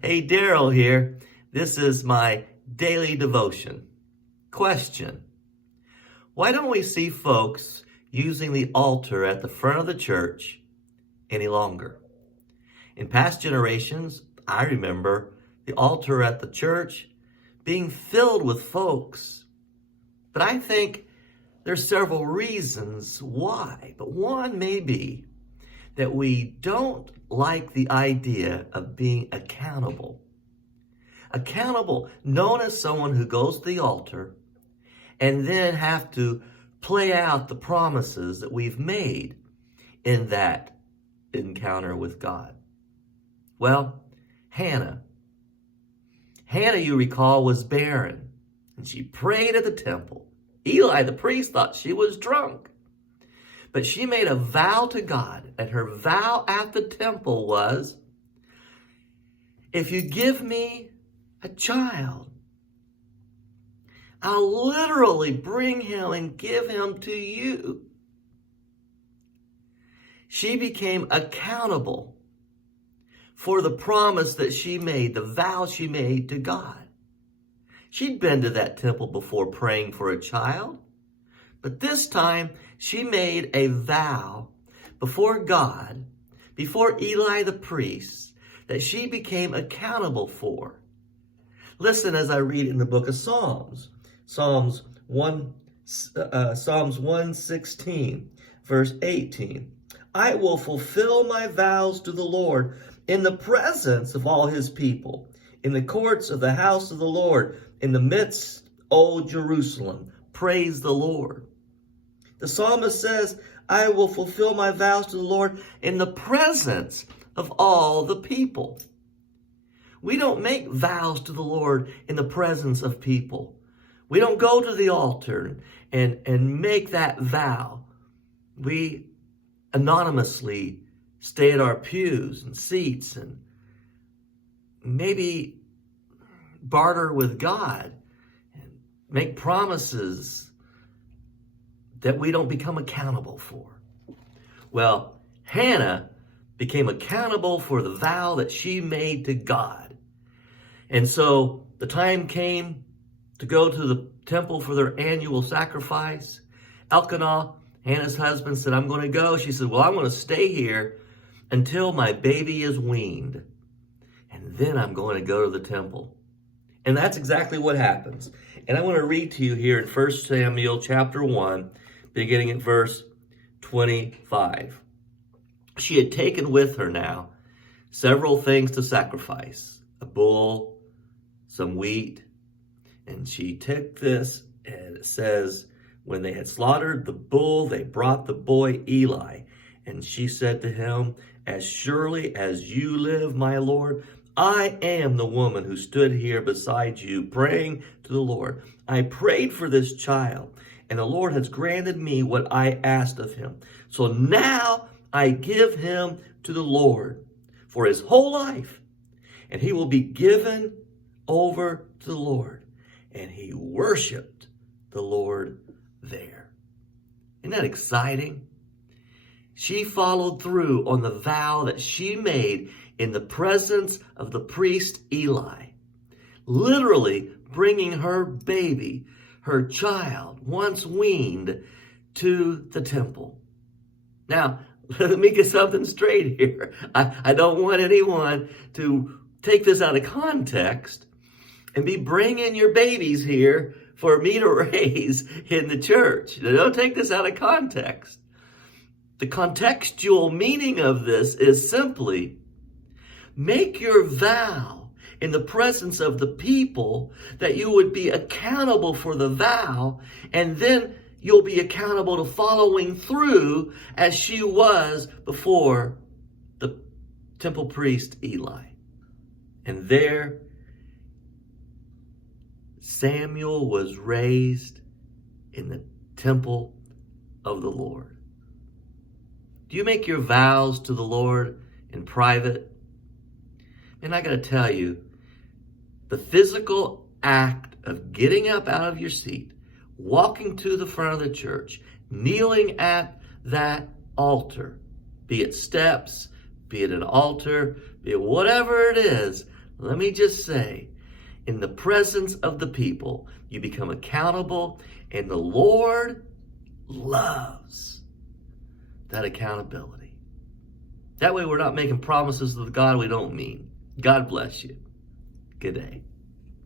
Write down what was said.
Hey, Daryl here. This is my daily devotion. Question: why don't we see folks using the altar at the front of the church any longer? In past generations, I remember the altar at the church being filled with folks. But I think there's several reasons why. But one may be that we don't like the idea of being accountable. Accountable, known as someone who goes to the altar and then have to play out the promises that we've made in that encounter with God. Well, Hannah, you recall, was barren, and she prayed at the temple. Eli, the priest, thought she was drunk. But she made a vow to God, and her vow at the temple was, if you give me a child, I'll literally bring him and give him to you. She became accountable for the promise that she made, the vow she made to God. She'd been to that temple before praying for a child, but this time she made a vow before God, before Eli the priest, that she became accountable for. Listen as I read in the book of Psalms. Psalms 116, verse 18. I will fulfill my vows to the Lord in the presence of all his people, in the courts of the house of the Lord, in the midst, O Jerusalem. Praise the Lord. The psalmist says, I will fulfill my vows to the Lord in the presence of all the people. We don't make vows to the Lord in the presence of people. We don't go to the altar and make that vow. We anonymously stay at our pews and seats and maybe barter with God and make promises that we don't become accountable for. Well, Hannah became accountable for the vow that she made to God. And so the time came to go to the temple for their annual sacrifice. Elkanah, Hannah's husband, said, I'm going to go. She said, well, I'm going to stay here until my baby is weaned. And then I'm going to go to the temple. And that's exactly what happens. And I want to read to you here in 1 Samuel chapter 1, beginning at verse 25. She had taken with her now several things to sacrifice, a bull, some wheat. And she took this, and it says, when they had slaughtered the bull, they brought the boy Eli. And she said to him, as surely as you live, my Lord, I am the woman who stood here beside you praying to the Lord. I prayed for this child, and the Lord has granted me what I asked of him. So now I give him to the Lord for his whole life, and he will be given over to the Lord. And he worshiped the Lord there. Isn't that exciting? She followed through on the vow that she made in the presence of the priest Eli, literally bringing her baby, her child, once weaned, to the temple. Now, let me get something straight here. I don't want anyone to take this out of context and be bringing your babies here for me to raise in the church. Now, don't take this out of context. The contextual meaning of this is simply, make your vow in the presence of the people that you would be accountable for the vow, and then you'll be accountable to following through as she was before the temple priest Eli. And there, Samuel was raised in the temple of the Lord. Do you make your vows to the Lord in private? And I got to tell you, the physical act of getting up out of your seat, walking to the front of the church, kneeling at that altar, be it steps, be it an altar, be it whatever it is, Let me just say, in the presence of the people, you become accountable, and the Lord loves that accountability. That way we're not making promises to the God we don't mean. God bless you. Good day.